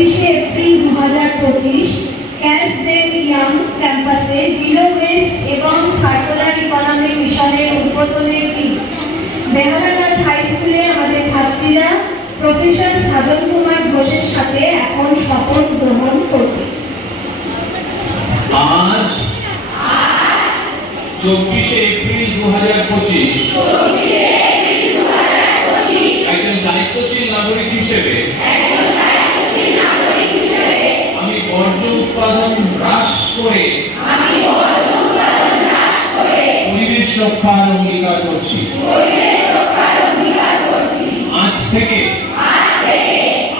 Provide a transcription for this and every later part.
April 2025 catch them young ক্যাম্পাসে zero West এবং circular economy মিশনের উদ্বোধনের দিন বেহালাগাছ হাই স্কুলে আমাদের ছাত্রীরা প্রফেসর সাধন কুমার ঘোষের সাথে এখন শপথ গ্রহণ করবে। আজ 24 এপ্রিল 2025 একজন দায়িত্বশীল নাগরিক হিসেবে আমি বর্জ্য উৎপাদন হ্রাস করে পরিবেশ রক্ষার অঙ্গীকার করছি। আজ থেকে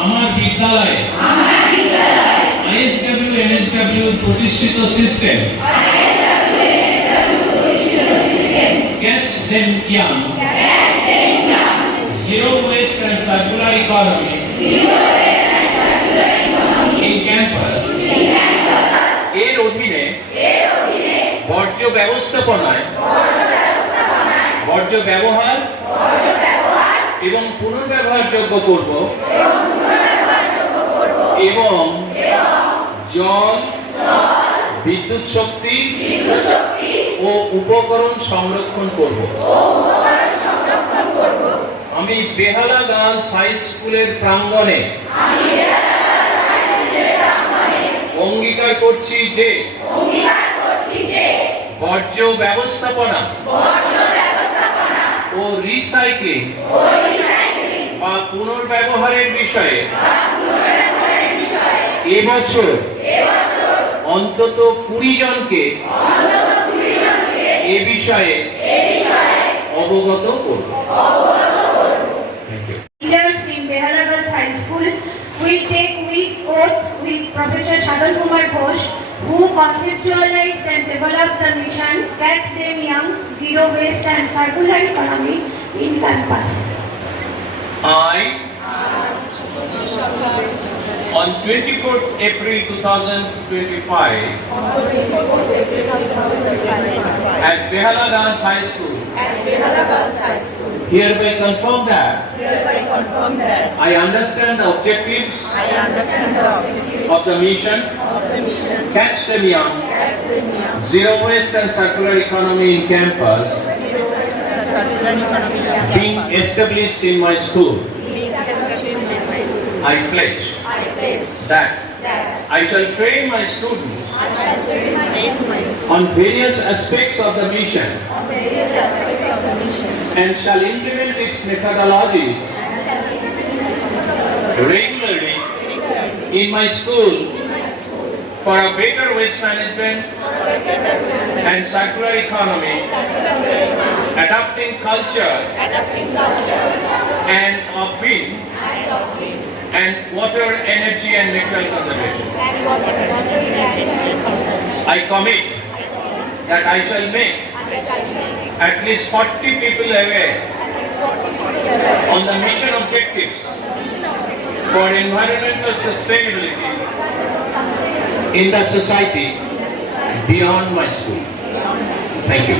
আমার বিদ্যালয়ে ISW NSW প্রতিষ্ঠিত system Catch Them Young Zero Waste and Circular Economy in Campus এর অধীনে বর্জ্য ব্যবস্থাপনায় বর্জ্য ব্যবহার এবং পুনর্ব্যবহারযোগ্য করব এবং জল বিদ্যুৎ শক্তি ও উপকরণ সংরক্ষণ করব। আমি বেহালা গার্লস হাই স্কুলের প্রাঙ্গণে অঙ্গীকার করছি যে বর্জ্য ব্যবস্থাপনা ও রিসাইক্লিং বা পুনর্ব্যবহারের বিষয়ে এবছর অন্তত 20 জনকে এ বিষয়ে অবগত করব। Teachers in Behalagaj High School will take oath with Professor Sadhan Kumar Ghosh, who conceptualized and developed the mission Catch Them Young, Zero Waste and Circular Economy in Campus. I, on 24th April 2025, at Behalagaj High School, hereby confirm that I understand the objectives of the mission Catch Them Young, Zero Waste and Circular Economy in Campus being established in my school. I pledge that I shall train my students on various aspects of the mission and shall implement its methodologies regularly in my school for a better waste management and circular economy, adopting culture and of wind and water, energy and natural conservation. I commit that I shall make at least 40 people aware on the mission objectives for environmental sustainability in the society beyond my school. Thank you.